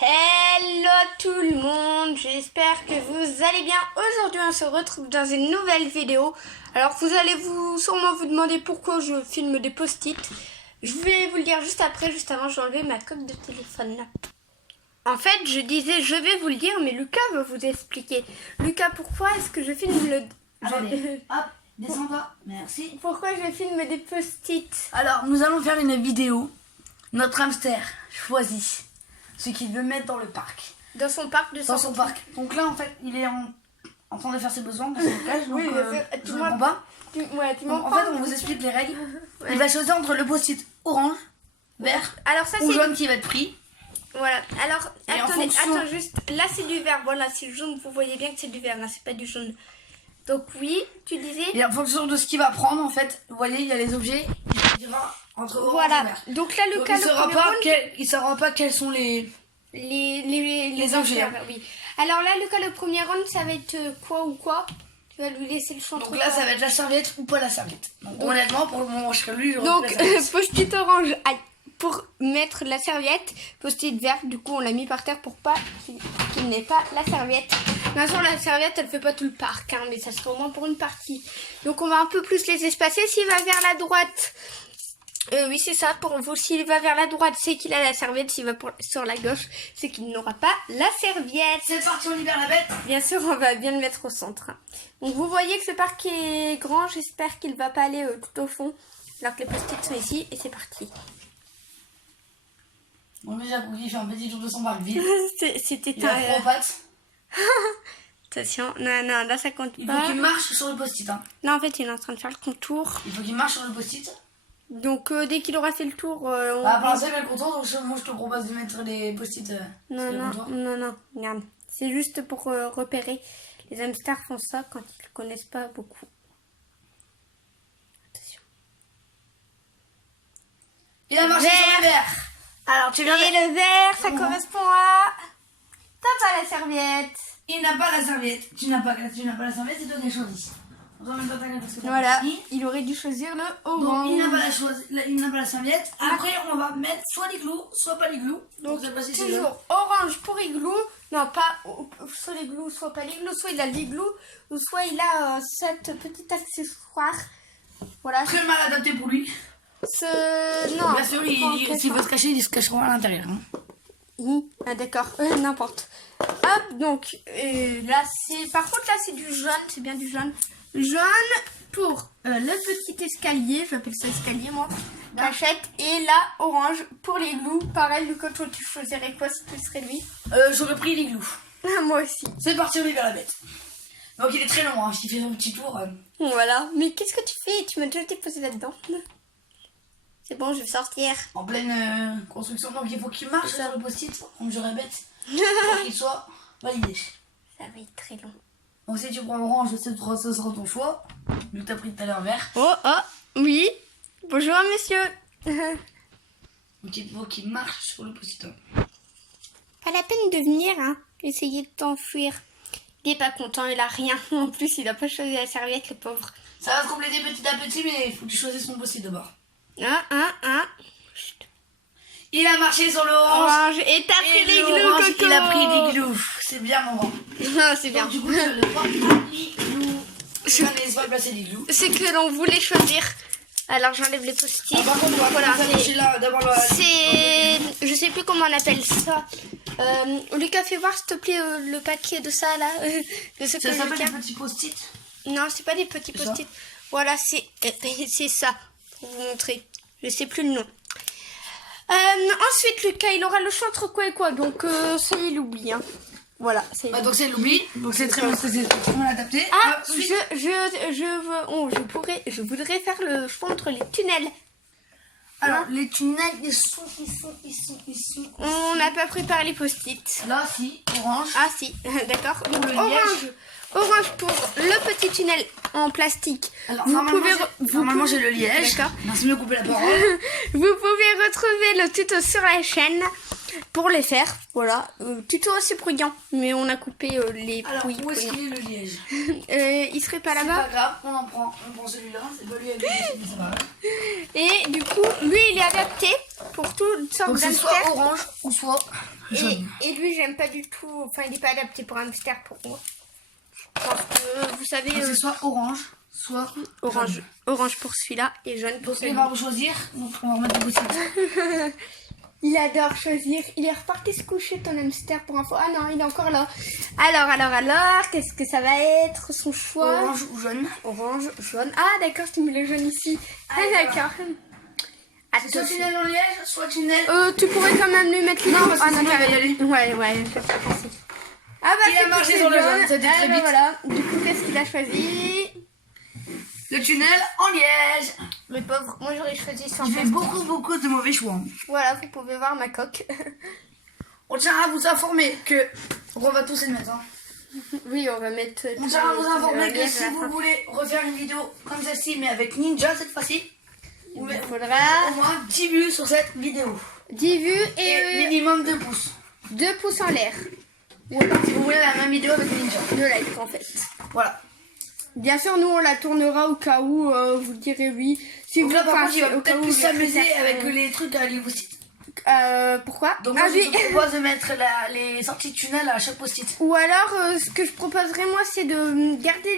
Hello tout le monde, j'espère que vous allez bien. Aujourd'hui on se retrouve dans une nouvelle vidéo. Alors vous allez sûrement vous demander pourquoi je filme des post-it. Je vais vous le dire juste après, juste avant j'ai enlevé ma coque de téléphone là. En fait je disais je vais vous le dire mais Lucas va vous expliquer. Lucas, pourquoi est-ce que je filme le... Attendez, hop, descends-toi, merci. Pourquoi je filme des post-it? Alors, nous allons faire une vidéo. Notre hamster choisit ce qu'il veut mettre dans le parc. Dans son parc de Dans son parc. Donc là, en fait, il est en train de faire ses besoins dans son cage. Donc, oui, je ne comprends pas. En fait, on vous explique les règles. Ouais. Il va choisir entre le post-it orange, vert ou jaune qui va être pris. Voilà, alors attendez, fonction... attends juste, là c'est du vert, voilà, c'est jaune, vous voyez bien que c'est du vert, hein, c'est pas du jaune. Donc oui, tu disais... Et en fonction de ce qu'il va prendre, en fait, vous voyez, il y a les objets, il dira entre orange voilà. et vert. Donc là, le cas, il ne saura pas quels sont les objets. Oui. Alors là, le cas, le premier round, ça va être quoi ou quoi? Tu vas lui laisser le choix. Donc là, ça va être la serviette ou pas la serviette. Donc honnêtement, pour le moment, je serai lui. Donc, post-it orange, pour mettre la serviette, post-it vert, du coup on l'a mis par terre pour pas qu'il n'ait pas la serviette. Bien sûr la serviette elle fait pas tout le parc, hein, mais ça sera au moins pour une partie. Donc on va un peu plus les espacer. S'il va vers la droite, oui c'est ça pour vous, s'il va vers la droite c'est qu'il a la serviette, s'il va sur la gauche c'est qu'il n'aura pas la serviette. C'est parti, on libère la bête. Bien sûr on va bien le mettre au centre. Donc vous voyez que ce parc est grand, j'espère qu'il va pas aller tout au fond, alors que les post-it sont ici et c'est parti. Bon, déjà, Cookie fait un petit tour de son parc vide. C'était il a 3 pattes. Attention, non, là ça compte pas. Il faut qu'il marche sur le post-it. Hein. Non, en fait, il est en train de faire le contour. Il faut qu'il marche sur le post-it. Donc, dès qu'il aura fait le tour... pour l'instant, il fait le contour, donc moi, je te propose de mettre les post-it non, regarde. C'est juste pour repérer. Les hamsters font ça quand ils ne connaissent pas beaucoup. Attention. Il a marché sur le vert. Alors, tu viens et le vert, ça correspond à... T'as pas la serviette. Il n'a pas la serviette. Tu n'as pas la serviette, c'est toi qui as choisi. Voilà, il aurait dû choisir le orange. Donc, il n'a pas la serviette. Après, on va mettre soit les glous, soit pas les glous. Donc, toujours orange pour igloo. Non, pas soit les glous, soit pas les glous. Soit il a l'igloo, ou soit il a cette petite accessoire. Voilà. Très mal adapté pour lui. Non. Bien sûr, s'il veut se cacher, il se cachera à l'intérieur. Hein. Ah, d'accord, n'importe. Hop, donc là c'est... Par contre là c'est du jaune, c'est bien du jaune. Jaune pour le petit escalier, j'appelle ça escalier moi. Cachette. Et là orange pour les glous. Pareil, Lucas, toi tu choisirais quoi si tu serais lui? J'aurais pris les glous. Moi aussi. C'est parti, on y va la bête. Donc il est très long, hein, il fait son petit tour. Voilà, mais qu'est-ce que tu fais? Tu m'as déjà déposé là-dedans. C'est bon, je vais sortir. En pleine construction, donc il faut qu'il marche sur le post-it, comme je répète, pour qu'il soit validé. Ça va être très long. Donc si tu prends orange, ce sera ton choix. Nous t'as pris tout à l'heure vert. Oh, oui. Bonjour monsieur. Donc il faut qu'il marche sur le post-it. Pas la peine de venir, hein. Essayer de t'enfuir. Il est pas content, il a rien. En plus, il a pas choisi la serviette, le pauvre. Ça va se compléter petit à petit, mais il faut que tu choisisses son post-it d'abord. Chut. Il a marché sur le orange. Et t'as pris les glous, Coco. Il a pris des glous. C'est bien, maman. C'est bien. Donc, du coup, tu as le droit de les glous. Je vais placer les glous. C'est que l'on voulait choisir. Alors, j'enlève les post-it. Par contre, voilà, je sais plus comment on appelle ça. Lucas, fais voir, s'il te plaît, le paquet de ça, là. De ce ça s'appelle des petits post-it? Non, c'est pas des petits post-it. Voilà, c'est ça. Pour vous montrer. Je sais plus le nom. Ensuite, Lucas, il aura le choix entre quoi et quoi. Donc, ça, il oublie. Hein. Voilà. Donc, c'est l'oubli. Donc, c'est très mal adapté. Ah, je voudrais faire le choix entre les tunnels. Alors, les tunnels, ils sont. On n'a pas préparé les post-it. Là, si, orange. Ah, si, d'accord. Donc, liège. Orange pour le petit tunnel en plastique. Alors, normalement, j'ai le liège. D'accord. Merci de me couper la parole. Vous pouvez retrouver le tuto sur la chaîne pour les faire. Voilà. Tuto assez bruyant, mais on a coupé les Alors, bruits. où est-ce qu'il est le liège? Il serait pas C'est là-bas. pas grave, on prend celui-là. C'est pas lui avec le liège, ça va. Et du coup, lui, il est adapté pour toutes sortes Donc, c'est d'hamsters. soit orange ou soit jaune. Et lui, j'aime pas du tout. Enfin, il est pas adapté pour un hamster pour moi. Parce que vous savez. C'est soit orange, soit orange. jaune. Orange pour celui-là et jaune pour Donc celui-là. il va vous choisir. Donc on va remettre le post-it. Il adore choisir. Il est reparti se coucher, ton hamster, pour info. Ah non, il est encore là. Alors, qu'est-ce que ça va être son choix? Orange ou jaune? Orange, jaune. Ah d'accord, je t'ai mis le jaune ici. Ah d'accord. C'est soit tunnel en liège, soit tunnel. Tu pourrais quand même lui mettre le Non, parce que non, sinon, il va y aller. Ouais, je vais pas penser. Ah bah Il a marché sur le jaune, ça a été très vite. Voilà. Du coup, qu'est-ce qu'il a choisi? Le tunnel en liège. Le pauvre, moi j'aurais choisi sans Il fait beaucoup de mauvais choix. Voilà, vous pouvez voir ma coque. On tient à vous informer que... On va tous les mettre. Hein. Oui, on va mettre... On tient à vous informer que si vous voulez refaire une vidéo comme celle-ci, mais avec Ninja cette fois-ci, il faudra au moins 10 vues sur cette vidéo. 10 vues Et minimum 2 pouces. 2 pouces en l'air. Si vous voulez la même vidéo avec Ninja. 2 likes en fait. Voilà. Bien sûr, nous on la tournera au cas où vous direz oui. Si Donc vous là par contre, il va au cas peut-être où plus vous voulez s'amuser faire, avec les trucs à les post-it. Pourquoi? Donc moi, je vous propose de mettre les sorties de tunnel à chaque post-it. Ou alors, ce que je proposerais moi, c'est de garder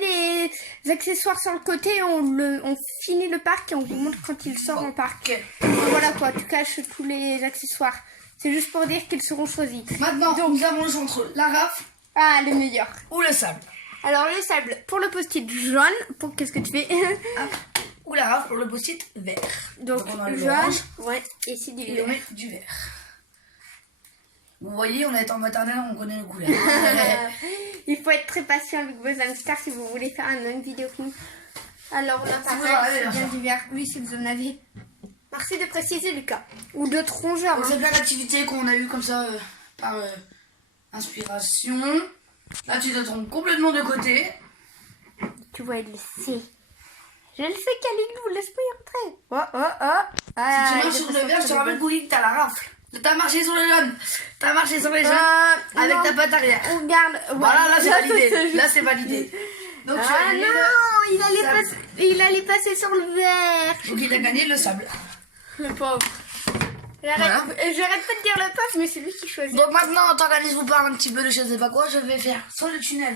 les accessoires sur le côté. On finit le parc et on vous montre quand il sort en parc. Ok. Voilà quoi, tu caches tous les accessoires. C'est juste pour dire qu'ils seront choisis. Maintenant, nous avons le choix entre la rafle Ah, le meilleur. ou le sable. Alors, le sable pour le post-it jaune. Pour qu'est-ce que tu fais? Ou la rafle pour le post-it vert. Donc, on a le jaune. orange. Ouais, et c'est du Et on vert. met du vert. Vous voyez, on est en maternelle, on connaît les couleurs. Il faut être très patient avec vos hamsters si vous voulez faire une même vidéo que nous. Alors, on a Si vous en avez, bien bien du vert. Oui, si vous en avez. Merci de préciser, Lucas. Ou d'autres rongeurs. Donc hein. c'est plein d'activités qu'on a eu comme ça par inspiration. Là, tu te trompes complètement de côté. Tu vois, il le sait. Je le sais, Kalilou, laisse-moi y rentrer. Oh. Ah, Si tu il marches est sur pas le vert, je te sorti rappelle de Gouy que t'as la rafle. T'as marché sur le jaune. T'as marché sur les jaunes avec non. ta patte arrière. On regarde. Ouais. Voilà, là c'est Ça, validé. Là c'est validé. Donc tu as Ah gagné non, sable. il allait passer sur le vert. Donc il a gagné le sable. Le pauvre. J'arrête pas de dire le pauvre, mais c'est lui qui choisit. Donc maintenant, tant qu'Alice vous parle un petit peu de je sais pas quoi, je vais faire soit le tunnel,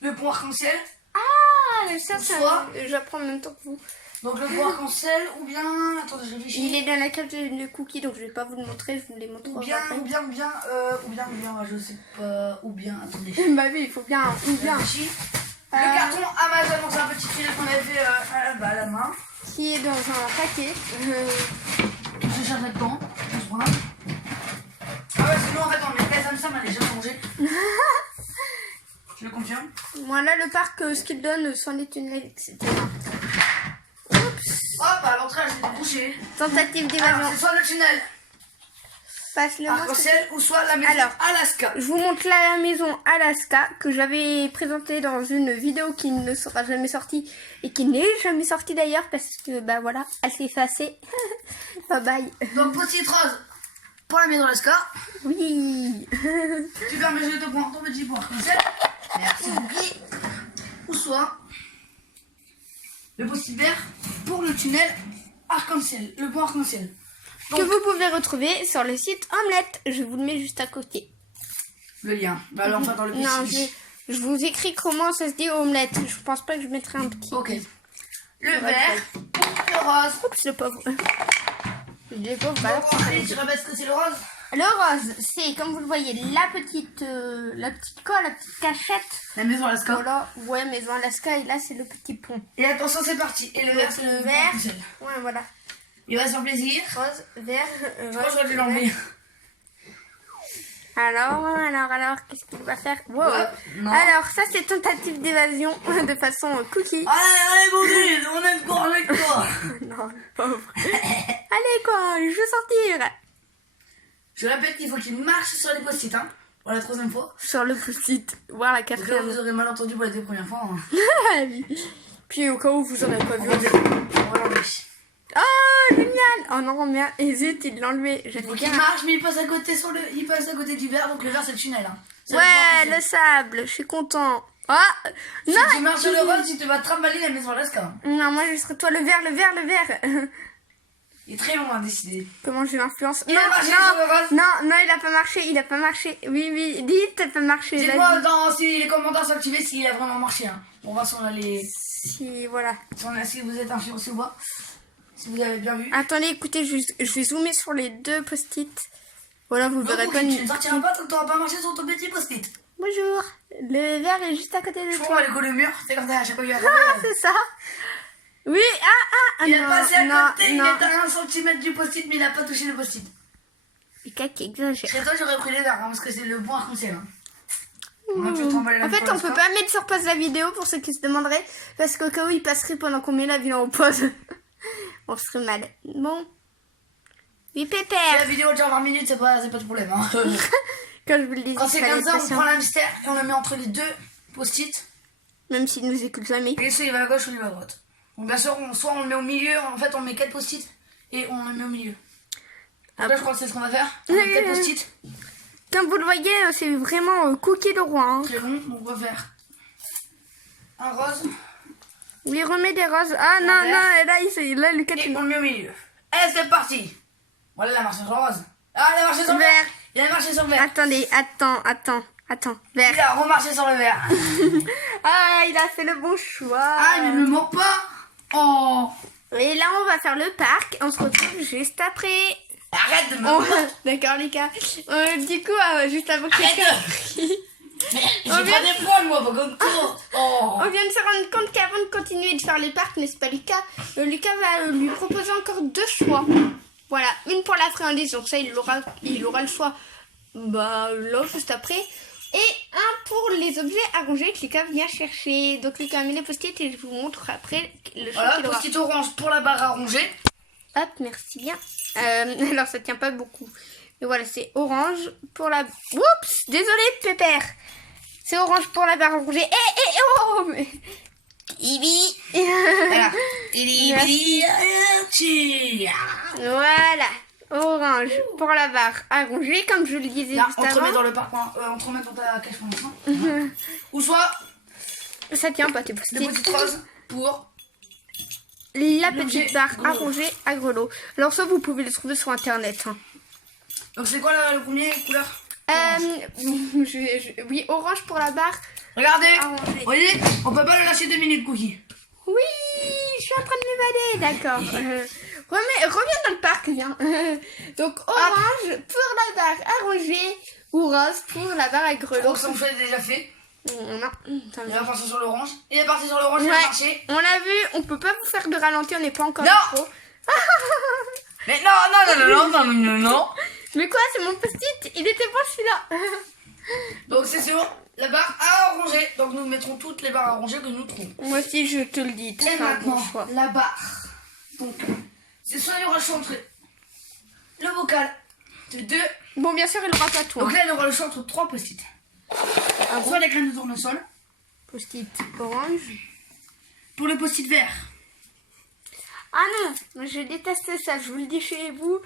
le pont arc-en-ciel. Ah, ça, Soit- j'apprends en même temps que vous. Donc le pont arc-en-ciel ou bien... Attendez, je réfléchis. Il est dans la cage de cookies, donc je vais pas vous le montrer, je vous les montrerai Ou bien, après. je sais pas, ou bien, attendez. Bah oui, il faut bien, ou bien. Réfléchis. Le carton Amazon, donc c'est un petit filet qu'on avait fait à la main. Qui est dans un paquet. Je cherche là-dedans, je prends. Ah ouais, sinon en fait on met les hamsters, elle est déjà changée. Je le confirme. Voilà le parc, ce qu'il donne sans les tunnels, etc. Hop, à l'entrée, je l'ai couché. Tentative Alors, d'évasion. c'est soit le tunnel Passe le arc-en-ciel ou soit la maison Alors. Alaska. Je vous montre la maison Alaska que j'avais présentée dans une vidéo qui ne sera jamais sortie et qui n'est jamais sortie d'ailleurs parce que bah voilà, elle s'est effacée. Bye bye. Donc post-it rose pour la maison Alaska. Oui. Tu permets de te prendre ton petit point arc-en-ciel. Merci Bouki. Ou soit le post-it vert pour le tunnel arc-en-ciel, le pont arc-en-ciel. Que vous pouvez retrouver sur le site Omelette. Je vous le mets juste à côté. Le lien. Bah alors enfin dans le petit. Non, je vous écris comment ça se dit Omelette. Je pense pas que je mettrai un petit. Ok. Le vert ou le rose. Oups, le pauvre. Le pauvre, Donc bah, ensuite, tu répètes ce que c'est le rose. le rose, c'est comme vous le voyez, la petite colle, la petite cachette. La maison Alaska. Voilà, ouais, maison Alaska, et là c'est le petit pont. Et attention, c'est parti. Et le vert, c'est le Vert. arc-en-ciel. Ouais, voilà. Il va se faire plaisir. Rose, vert. Je crois que j'aurais dû l'enlever. Alors, qu'est-ce qu'il va faire? Wow. Ouais, non. Alors, ça c'est tentative d'évasion de façon cookie. Allez, Bouki, on est encore avec toi. Non, le pauvre. Allez quoi, je veux sortir. Je répète qu'il faut qu'il marche sur les post-it, hein, pour la troisième fois. Sur le post-it, voir la Donc là, quatrième. vous aurez mal entendu pour les deux premières fois. Hein. Puis au cas où vous en avez pas vu. On va l'enlever. Oh, génial. Oh non, merde, hésite, il l'a enlevé. Il faut qu'il marche, mais il passe à côté il passe à côté du vert, donc le vert c'est le tunnel. Hein. C'est Ouais, le le sable, je suis content. Oh, Si non. tu marches sur le rose, tu te vas trimballer la maison Alaska. Non, moi je serais toi le vert. Il est très long à décider. Comment je l'influence? Il a marché sur le rose. Non, il a pas marché, il a pas marché. Oui, dis, t'as pas marché. Dites-moi dans si les commentaires sont activés s'il a vraiment marché. Hein. On va voir si on a les... Si, voilà. Si vous êtes influencé ou pas. Si vous avez bien vu. Attendez, écoutez, je vais zoomer sur les 2 post-it. Voilà, vous verrez pas. Tu ne sortiras pas tant que tu n'auras pas marché sur ton petit post-it. Bonjour. Le verre est juste à côté de Je toi. crois le mur. C'est comme ça à chaque fois qu'il va Ah, c'est ça. Oui, il non, est passé à non, côté, non. il est à 1 cm du post-it, mais il n'a pas touché le post-it. Lucas qui exagère. Chez toi, j'aurais pris les verres, hein, parce que c'est le bon arc-en-ciel. Hein. On a pu trembler la En fait, pour on l'instant. peut pas mettre sur pause la vidéo pour ceux qui se demanderaient, parce qu'au cas où il passerait pendant qu'on met la vidéo en pause, on serait mal. Bon. Oui, Si pépère. la vidéo dure 20 minutes, c'est pas de problème. Hein. Quand je vous le disais, Quand c'est fallait comme être ça, on patient. prend l'hamster et on le met entre les 2 post-it. Même s'il nous écoute jamais. Et soit il va à gauche ou il va à droite. Donc bien sûr, soit on le met au milieu, en fait on met 4 post-it et on le met au milieu. Donc là je crois que c'est ce qu'on va faire. On met 4 post-it. Comme vous le voyez, c'est vraiment cookie de roi. Hein. Très long, donc on va faire un rose. Oui, remets des roses. Ah non, vert. non, là Lucas, tu Et on le met au milieu. Allez, c'est parti. Voilà, il a marché sur le rose. Ah, il a marché sur le Vert. vert. Il a marché sur le vert. Attendez, attends, vert. Il a remarché sur le vert. Ah, il a fait le bon choix. Ah, il ne me ment pas. Oh. Et là, on va faire le parc. On se retrouve juste après. Arrête de me Oh, mentir. d'accord, les gars. Du coup, juste avant que Arrête quelqu'un... J'ai pas des poils, moi, pas comme toi. Oh. On vient de se rendre compte qu'avant de continuer de faire les parcs, n'est-ce pas, Lucas, Lucas va lui proposer encore 2 choix. Voilà, une pour la friandise, donc ça, il aura le choix là, juste après. Et un pour les objets à ranger que Lucas vient chercher. Donc, Lucas a mis les post-it et je vous montre après le choix Voilà, qu'il aura. post-it orange pour la barre à ronger. Hop, merci bien. Alors, ça tient pas beaucoup. Mais voilà, c'est orange pour la... Oups, désolé, Pépère. C'est orange pour la barre rongée. Oh, mais... Ibi. Voilà. Voilà, orange pour la barre à ronger, comme je le disais Là, juste on te remet avant. dans le parc, on te remet dans ta cache pour l'instant. Ou soit Ça tient pas, tes le post-it. petit rose pour... La l'objet petite barre à gros. ronger à grelot. Alors ça, vous pouvez le trouver sur Internet. Hein. Donc c'est quoi le premier couleur? Oui, orange pour la barre. Regardez, à ronger. vous voyez, on peut pas le lâcher 2 minutes, Cookie. Oui, je suis en train de m'évader, d'accord. Reviens dans le parc, viens. Donc orange pour la barre à ronger ou rose pour la barre à grelot. Donc son choix est déjà fait. Non, ça Il va. va partir sur l'orange. Il est parti sur l'orange, il Ouais, a marché. on l'a vu, on peut pas vous faire de ralenti, on n'est pas encore Non. trop. Mais non. Mais quoi, c'est mon post-it, il était bon celui-là. Donc c'est sûr, la barre à ronger. Donc nous mettrons toutes les barres à ronger que nous trouvons. Moi aussi, je te le dis, Et c'est un bon maintenant, choix. la barre. Donc, c'est soit il aura le choix entre le bocal de 2. Bon, bien sûr, il aura pas tout. Donc Hein. là, il aura le choix entre 3 post-it. Soit les graines de tournesol. Post-it orange. Pour le post-it vert. Ah non, je déteste ça, je vous le dis chez vous.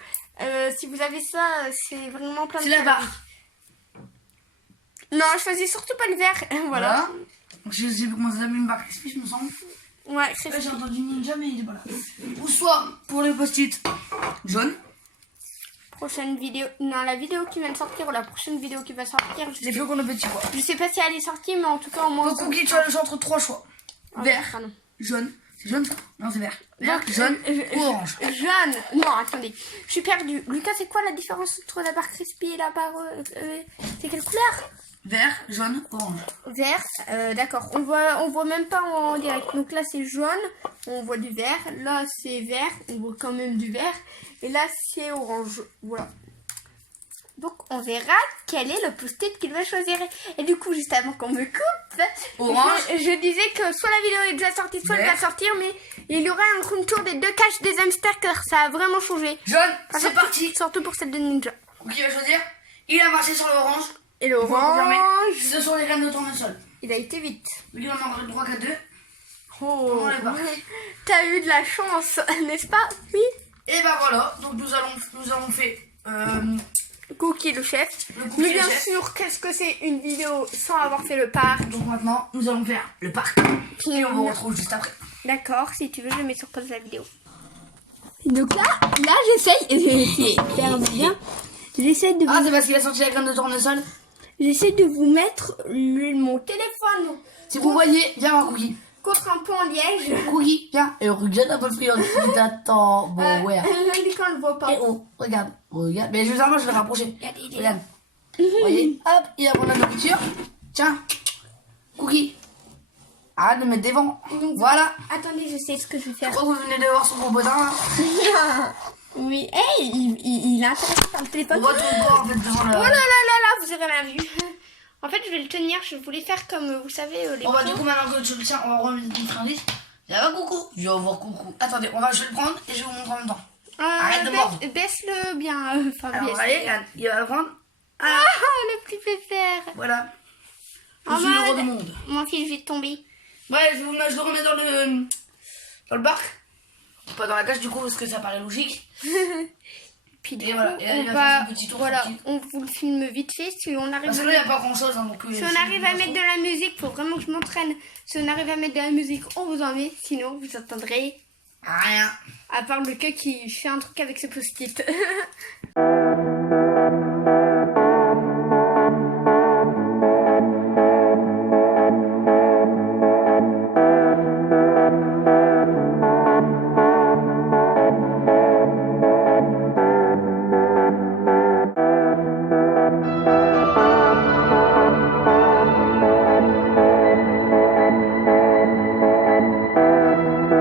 Si vous avez ça, c'est vraiment plein de C'est la calories. barre. Non, choisis surtout pas le vert. Voilà. Donc je sais comment ça s'appelle une barre crispy, je me semble. Ouais, Là, j'ai entendu ninja, mais il est pas là. Ou soit pour le post-it jaune. prochaine vidéo. Non, la vidéo qui vient de sortir ou la prochaine vidéo qui va sortir. C'est plus qu'on le petit pois. Je sais pas si elle est sortie, mais en tout cas, au moins. Donc Cookie, tu as le choix entre 3 choix. Ah, Vert, pardon. jaune. C'est jaune ça? Non, c'est vert. Vert, Donc, jaune ou orange. Jaune. Non, attendez. Je suis perdue. Lucas, c'est quoi la différence entre la barre crispy et la barre... c'est quelle couleur? Vert, jaune, orange. Vert. D'accord. On voit même pas en direct. Donc là, c'est jaune. On voit du vert. Là, c'est vert. On voit quand même du vert. Et là, c'est orange. Voilà. Donc, on verra quel est le post-it qu'il va choisir. Et du coup, juste avant qu'on me coupe, Orange. je disais que soit la vidéo est déjà sortie, soit elle Vert. va sortir, mais il y aura un room tour des 2 caches des hamsters, car ça a vraiment changé. Jaune, c'est Surtout- parti. Surtout pour celle de Ninja. Cookie va choisir. Il a marché sur l'orange. Et Vous pouvez confirmer. l'orange, Ce sont les graines de tournesol. il a été vite. Donc il en a encore le droit qu'à 2. Oh, On les barre. t'as eu de la chance, n'est-ce pas? Oui. Et bah voilà, donc nous avons fait Cookie le chef. le cookie Mais le bien chef. sûr, qu'est-ce que c'est une vidéo sans avoir fait le parc? Donc maintenant, nous allons faire le parc. Et on vous retrouve juste après. D'accord, si tu veux, je mets sur pause la vidéo. Donc là j'essaye de faire bien. J'essaie de Ah, c'est parce qu'il a sorti la graine de tournesol. j'essaie de vous mettre mon téléphone Si vous voyez, viens voir Cookie. contre un pont en liège. Cookie, viens. Et regarde un peu le friandise. Attends, bon, ouais. Lundi quand on le voit pas. Et oh, regarde, regarde. Mais justement, je vais rapprocher. Regardez, il est Regarde. Vous voyez, hop, il va prendre la nourriture. Tiens, Cookie. Arrête de mettre des vents. Donc, Voilà. attendez, je sais ce que je vais faire. Je crois que vous venez de voir son gros potin. Là. Oui, hey, il est intéressé par le On téléphone. voit tout le corps en fait devant Oh le. là là là là, vous avez rien vu. En fait, je vais le tenir, je voulais faire comme, vous savez, les On va du pros. coup, maintenant que je le tiens, on va remettre une friandise. Viens voir Coucou. Je vais voir Coucou. Attendez, je vais le prendre et je vais vous montrer en même temps. Arrête de mordre. Baisse-le bien. Enfin, Alors, baisse. allez, regarde, il va le prendre. Ah, le petit pépère. Voilà. Je En suis le roi mode, du monde. mon fils, je vais tomber. Ouais, je le remets dans le bac. Pas dans la cage du coup parce que ça paraît logique. Puis du Et coup, voilà, et là, il on va va, faire son petit tour voilà, tranquille. on vous le filme vite fait. Si on arrive, Parce que là, il n'y a pas grand chose. Hein, donc, si on arrive à mettre de la musique, faut vraiment que je m'entraîne. Si on arrive à mettre de la musique, on vous en met. Sinon, vous entendrez, rien. à part le queue qui fait un truc avec ses post-it.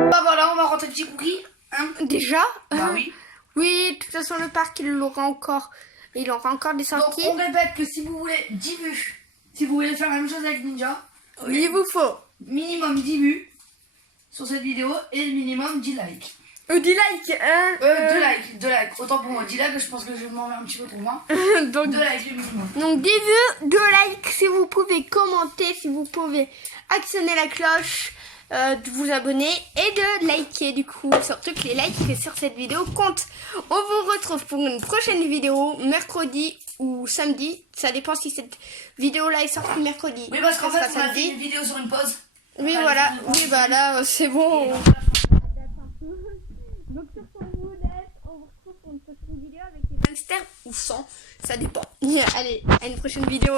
Bah voilà, on va rentrer le petit Cookie. Hein Déjà Bah oui. Oui, de toute façon, le parc, il aura encore des Donc sorties. on répète que si vous voulez 10 vues, si vous voulez faire la même chose avec Ninja, Il vous faut minimum 10 vues sur cette vidéo et minimum 10 likes. 10 likes, hein 2 likes. Autant pour moi, 10 likes, je pense que je vais m'en faire un petit peu pour moi. donc, 2 likes le minimum. donc, 10 vues, 2 likes, si vous pouvez commenter, si vous pouvez actionner la cloche, de vous abonner et de liker du coup. Surtout que les likes sur cette vidéo comptent. On vous retrouve pour une prochaine vidéo, mercredi ou samedi. Ça dépend si cette vidéo-là est sortie mercredi. Oui, parce qu'en Ça fait, sera on a fait une vidéo sur une pause. Oui, On a voilà. fait une pause. Oui, bah là, c'est bon. Donc sur ce, on vous laisse. On vous retrouve pour une prochaine vidéo avec les hamsters ou sans. Ça dépend. Allez, à une prochaine vidéo.